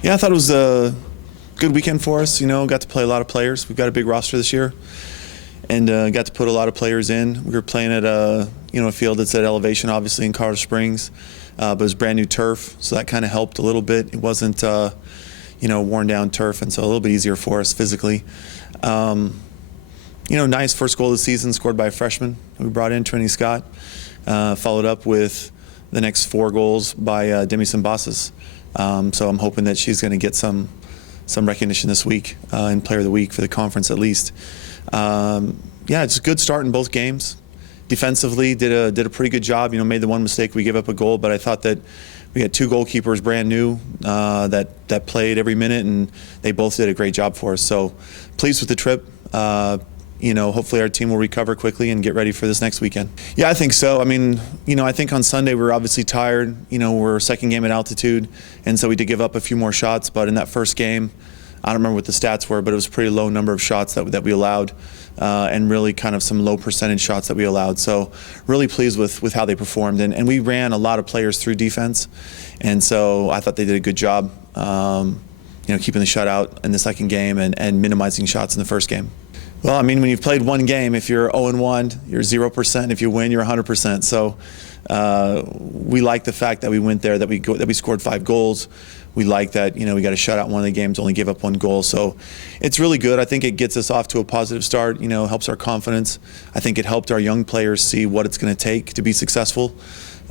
Yeah, I thought it was a good weekend for us. Got to play a lot of players. We've got a big roster this year, and got to put a lot of players in. We were playing at a field that's at elevation, obviously in Colorado Springs, but it was brand new turf, so that kind of helped a little bit. It wasn't worn down turf, and so a little bit easier for us physically. Nice first goal of the season scored by a freshman we brought in, Trinity Scott. Followed up with the next 4 goals by Demi Simbasas. So I'm hoping that she's going to get some recognition this week in Player of the Week for the conference at least. It's a good start in both games. Defensively, did a pretty good job. Made the one mistake, we gave up a goal, but I thought that we had 2 goalkeepers brand new that played every minute, and they both did a great job for us. So pleased with the trip. Hopefully our team will recover quickly and get ready for this next weekend. Yeah, I think so. I think on Sunday we were obviously tired. We're second game at altitude, and so we did give up a few more shots. But in that first game, I don't remember what the stats were, but it was a pretty low number of shots that we allowed, and really kind of some low percentage shots that we allowed. So really pleased with how they performed. And we ran a lot of players through defense, and so I thought they did a good job, keeping the shutout in the second game and minimizing shots in the first game. Well, when you've played one game, if you're 0-1, you're 0%. If you win, you're 100%. So we like the fact that we went there, that we scored 5 goals. We like that, we got a shutout in one of the games, only gave up 1 goal. So it's really good. I think it gets us off to a positive start, helps our confidence. I think it helped our young players see what it's going to take to be successful.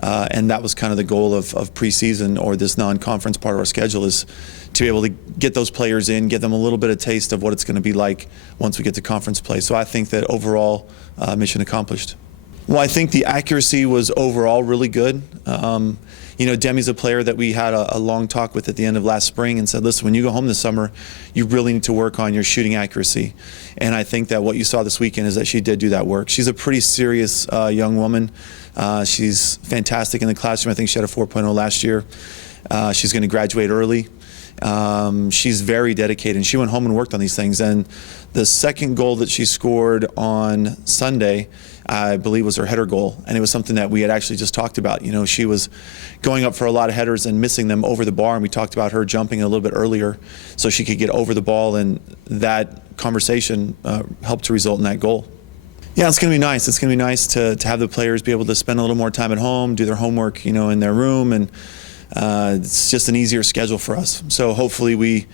And that was kind of the goal of preseason, or this non-conference part of our schedule, is to be able to get those players in, get them a little bit of taste of what it's going to be like once we get to conference play. So I think that overall, mission accomplished. Well, I think the accuracy was overall really good. Demi's a player that we had a long talk with at the end of last spring and said, listen, when you go home this summer, you really need to work on your shooting accuracy. And I think that what you saw this weekend is that she did do that work. She's a pretty serious young woman. She's fantastic in the classroom. I think she had a 4.0 last year. She's going to graduate early. She's very dedicated, and she went home and worked on these things. And the second goal that she scored on Sunday, I believe, was her header goal, and it was something that we had actually just talked about. She was going up for a lot of headers and missing them over the bar, and we talked about her jumping a little bit earlier so she could get over the ball, and that conversation helped to result in that goal. Yeah, it's going to be nice. It's going to be nice to have the players be able to spend a little more time at home, do their homework, in their room, and it's just an easier schedule for us. So hopefully we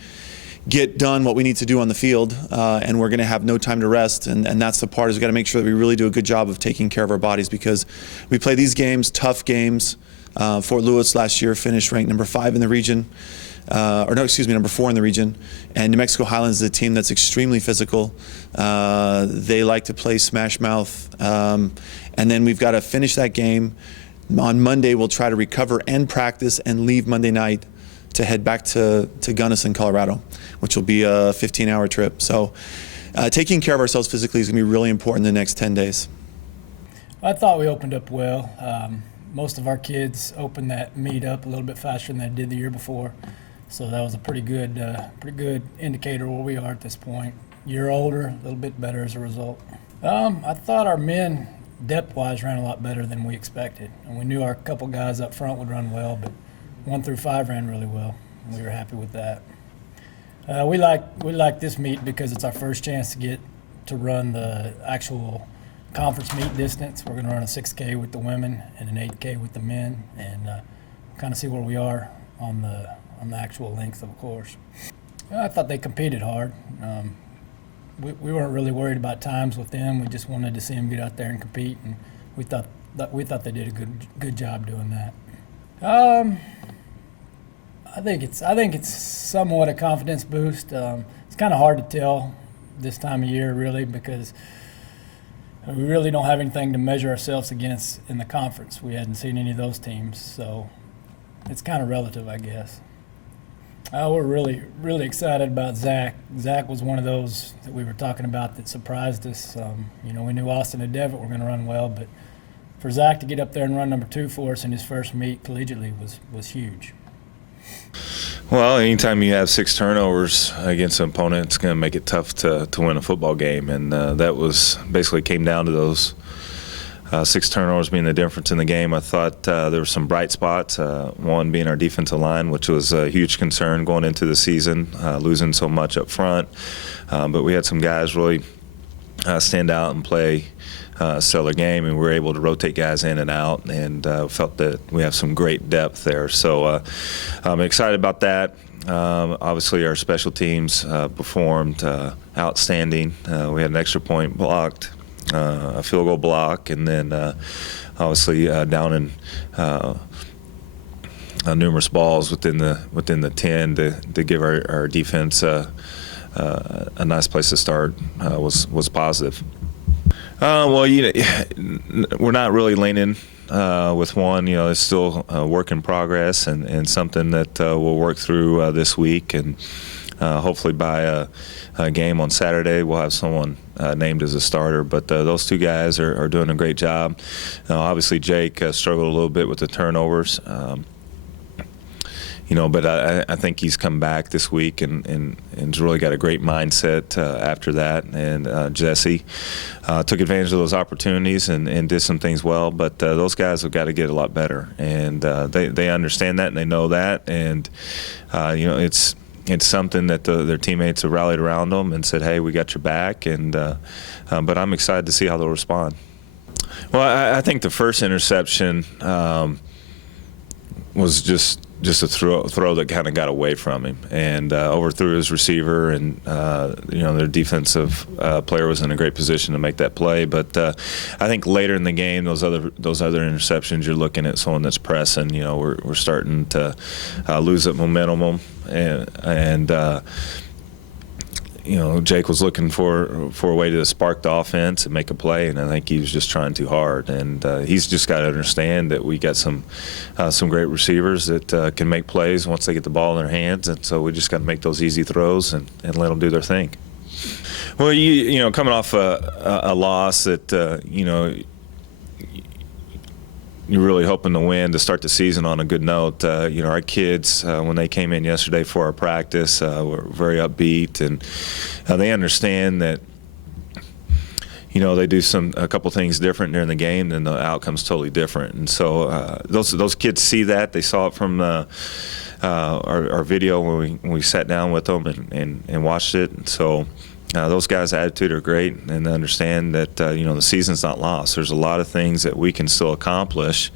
get done what we need to do on the field, and we're going to have no time to rest. And that's the part, is we've got to make sure that we really do a good job of taking care of our bodies, because we play these games, tough games. Fort Lewis last year finished ranked number 5 in the region. Number 4 in the region. And New Mexico Highlands is a team that's extremely physical. They like to play smash mouth. And then we've got to finish that game. On Monday, we'll try to recover and practice and leave Monday night to head back to Gunnison, Colorado, which will be a 15-hour trip. So taking care of ourselves physically is going to be really important in the next 10 days. I thought we opened up well. Most of our kids opened that meet up a little bit faster than they did the year before. So that was a pretty good indicator where we are at this point. Year older, a little bit better as a result. I thought our men, depth-wise, ran a lot better than we expected. And we knew our couple guys up front would run well, but 1 through 5 ran really well. And we were happy with that. We like this meet because it's our first chance to get to run the actual conference meet distance. We're going to run a 6K with the women and an 8K with the men, and kind of see where we are on the actual length of a course. I thought they competed hard. We weren't really worried about times with them. We just wanted to see them get out there and compete, and we thought they did a good job doing that. I think it's somewhat a confidence boost. It's kind of hard to tell this time of year, really, because we really don't have anything to measure ourselves against in the conference. We hadn't seen any of those teams, so it's kind of relative, I guess. We're really excited about Zach. Zach was one of those that we were talking about that surprised us. We knew Austin and Devitt were going to run well, but for Zach to get up there and run number 2 for us in his first meet collegiately was huge. Well, anytime you have 6 turnovers against an opponent, it's going to make it tough to win a football game, and that was basically came down to those 6 turnovers being the difference in the game. I thought there were some bright spots, one being our defensive line, which was a huge concern going into the season, losing so much up front. But we had some guys really stand out and play a stellar game, and we were able to rotate guys in and out, and felt that we have some great depth there. So I'm excited about that. Obviously, our special teams performed outstanding. We had an extra point blocked, a field goal block, and then obviously down in numerous balls within the 10 to give our defense a nice place to start was positive. Well, we're not really leaning with one. It's still a work in progress and something that we'll work through this week, and hopefully by a game on Saturday we'll have someone named as a starter. But those 2 guys are doing a great job. Obviously, Jake struggled a little bit with the turnovers. But I think he's come back this week and really got a great mindset after that. And Jesse took advantage of those opportunities and did some things well. But those guys have got to get a lot better, and they understand that and they know that. And it's something that their teammates have rallied around them and said, "Hey, we got your back." And but I'm excited to see how they'll respond. Well, I think the first interception was just a throw that kind of got away from him and overthrew his receiver, and their defensive player was in a great position to make that play. But I think later in the game, those other interceptions, you're looking at someone that's pressing. We're starting to lose that momentum, and Jake was looking for a way to spark the offense and make a play, and I think he was just trying too hard. And he's just got to understand that we got some great receivers that can make plays once they get the ball in their hands, and so we just got to make those easy throws and let them do their thing. Well, coming off a loss that you're really hoping to win to start the season on a good note. Our kids, when they came in yesterday for our practice, were very upbeat, and they understand that they do a couple things different during the game, then the outcome's totally different. And so those kids see that. They saw it from our video when we sat down with them and watched it. And so those guys' attitude are great, and they understand that the season's not lost. There's a lot of things that we can still accomplish.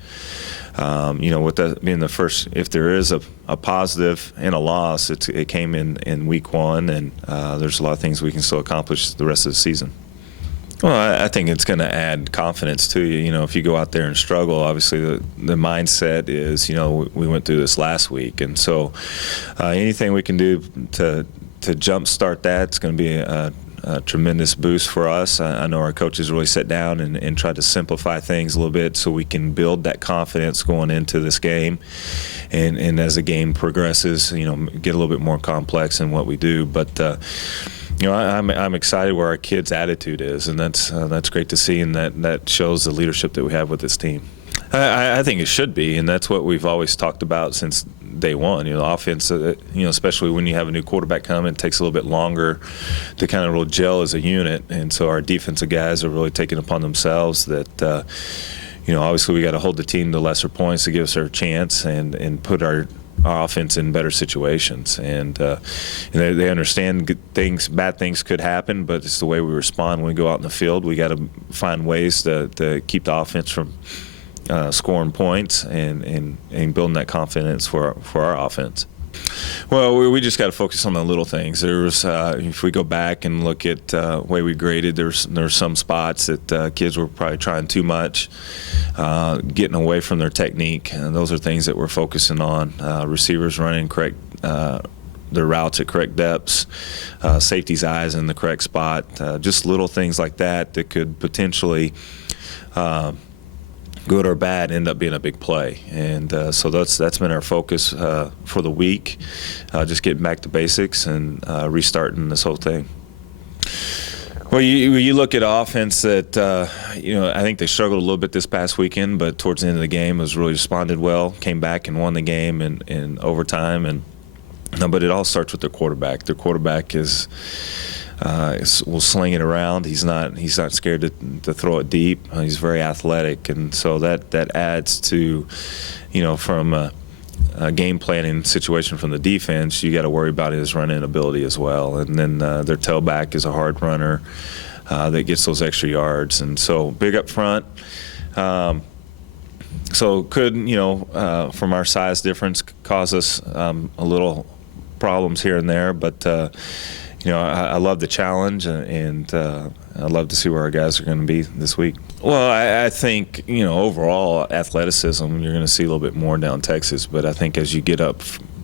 With that being the first, if there is a positive and a loss, it came in week 1, and there's a lot of things we can still accomplish the rest of the season. Well, I think it's going to add confidence to you. If you go out there and struggle, obviously the mindset is, we went through this last week, and so anything we can do to jumpstart that, it's going to be a tremendous boost for us. I know our coaches really sat down and tried to simplify things a little bit so we can build that confidence going into this game. And as the game progresses, get a little bit more complex in what we do. But I'm excited where our kids' attitude is, and that's great to see, and that shows the leadership that we have with this team. I think it should be, and that's what we've always talked about since day one. Offense, especially when you have a new quarterback coming, it takes a little bit longer to kind of really gel as a unit. And so our defensive guys are really taking upon themselves that, obviously we got to hold the team to lesser points to give us our chance and put our offense in better situations. And they understand bad things could happen, but it's the way we respond when we go out in the field. We got to find ways to keep the offense from scoring points and building that confidence for our offense. Well, we just got to focus on the little things. There's if we go back and look at the way we graded, there's some spots that kids were probably trying too much, getting away from their technique, and those are things that we're focusing on. Receivers running correct their routes at correct depths, safety's eyes in the correct spot, just little things like that could potentially good or bad, end up being a big play. And so that's been our focus for the week, just getting back to basics and restarting this whole thing. Well, you look at offense that, I think they struggled a little bit this past weekend, but towards the end of the game was really responded well, came back and won the game in overtime. But it all starts with their quarterback. Their quarterback is will sling it around. He's not scared to throw it deep. He's very athletic, and so that adds to, from a game planning situation from the defense, you got to worry about his running ability as well. And then their tailback is a hard runner that gets those extra yards, and so big up front. So could, from our size difference, cause us a little problems here and there, but I love the challenge, and I'd love to see where our guys are going to be this week. Well, I think, overall athleticism, you're going to see a little bit more down Texas, but I think as you get up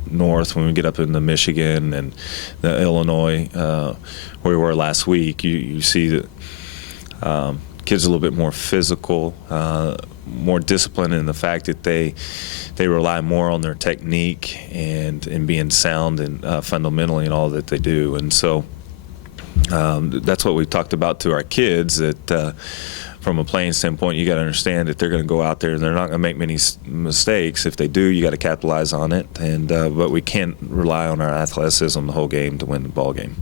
north, when we get up into Michigan and the Illinois, where we were last week, you see that kids are a little bit more physical, more disciplined in the fact that they rely more on their technique and being sound and fundamentally in all that they do. And so that's what we talked about to our kids, that from a playing standpoint, you got to understand that they're going to go out there and they're not going to make many mistakes. If they do, you got to capitalize on it. And but we can't rely on our athleticism the whole game to win the ball game.